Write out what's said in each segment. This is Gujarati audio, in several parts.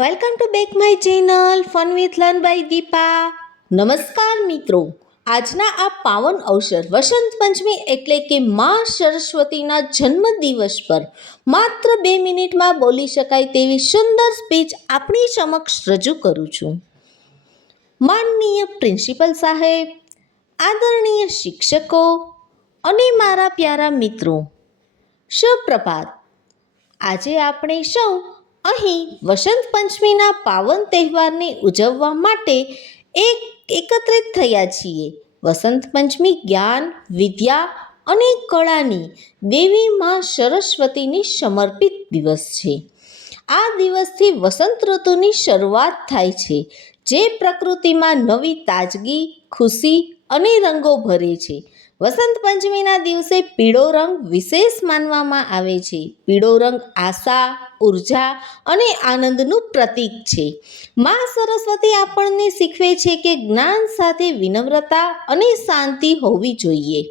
Welcome to back my channel fun with learn by Deepa નમસ્કાર મિત્રો. આજના આ પાવન અવસર વસંત પંચમી એટલે કે મા સરસ્વતીના જન્મદિવસ પર માત્ર બે મિનિટમાં બોલી શકાય તેવી સુંદર સ્પીચ આપણી સમક્ષ રજૂ કરું છું. માનનીય પ્રિન્સિપલ સાહેબ, આદરણીય શિક્ષકો અને મારા પ્યારા મિત્રો, સુપ્રભાત. આજે આપણે સૌ અહીં વસંત પંચમીના પાવન તહેવારને ઉજવવા માટે એક એકત્રિત થયા છીએ. વસંત પંચમી જ્ઞાન, વિદ્યા અને કળાની દેવી માં સરસ્વતીની સમર્પિત દિવસ છે. આ દિવસથી વસંત ઋતુની શરૂઆત થાય છે. જે પ્રકૃતિમાં નવી તાજગી, ખુશી અને રંગો ભરે છે. વસંત પંચમીના દિવસે પીળો રંગ વિશેષ માનવામાં આવે છે. પીળો રંગ આશા, ઊર્જા અને આનંદનું પ્રતીક છે. મા સરસ્વતી આપણને શીખવે છે કે જ્ઞાન સાથે વિનમ્રતા અને શાંતિ હોવી જોઈએ.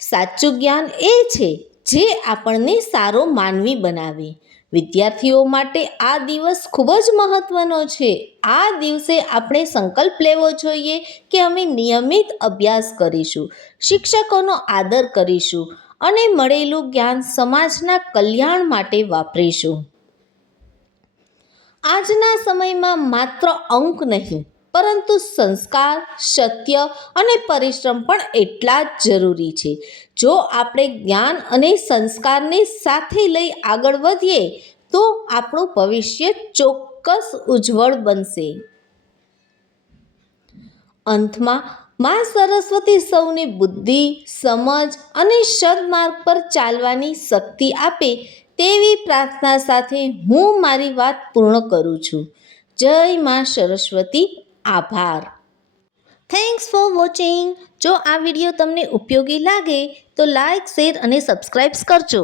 સાચું જ્ઞાન એ છે જે આપણને સારો માનવી બનાવે. વિદ્યાર્થીઓ માટે આ દિવસ ખૂબ જ મહત્વનો છે. આ દિવસે આપણે સંકલ્પ લેવો જોઈએ કે અમે નિયમિત અભ્યાસ કરીશું, શિક્ષકોનો આદર કરીશું અને મળેલું જ્ઞાન સમાજના કલ્યાણ માટે વાપરીશું. આજના સમયમાં માત્ર અંક નહીં પરંતુ સંસ્કાર, સત્ય અને પરિશ્રમ પણ એટલા જ જરૂરી છે. જો આપણે જ્ઞાન અને સંસ્કારને સાથે લઈ આગળ વધીએ, તો આપણું ભવિષ્ય ચોક્કસ ઉજ્જવળ બનશે. અંતમાં, મા સરસ્વતી સૌને બુદ્ધિ, સમજ અને સદમાર્ગ પર ચાલવાની શક્તિ આપે તેવી પ્રાર્થના સાથે હું મારી વાત પૂર્ણ કરું છું. જય મા સરસ્વતી. આભાર. થેન્ક્સ ફોર વોચિંગ જો આ વીડિયો તમને ઉપયોગી લાગે, તો લાઈક શેર અને સબસ્ક્રાઈબ્સ કરજો.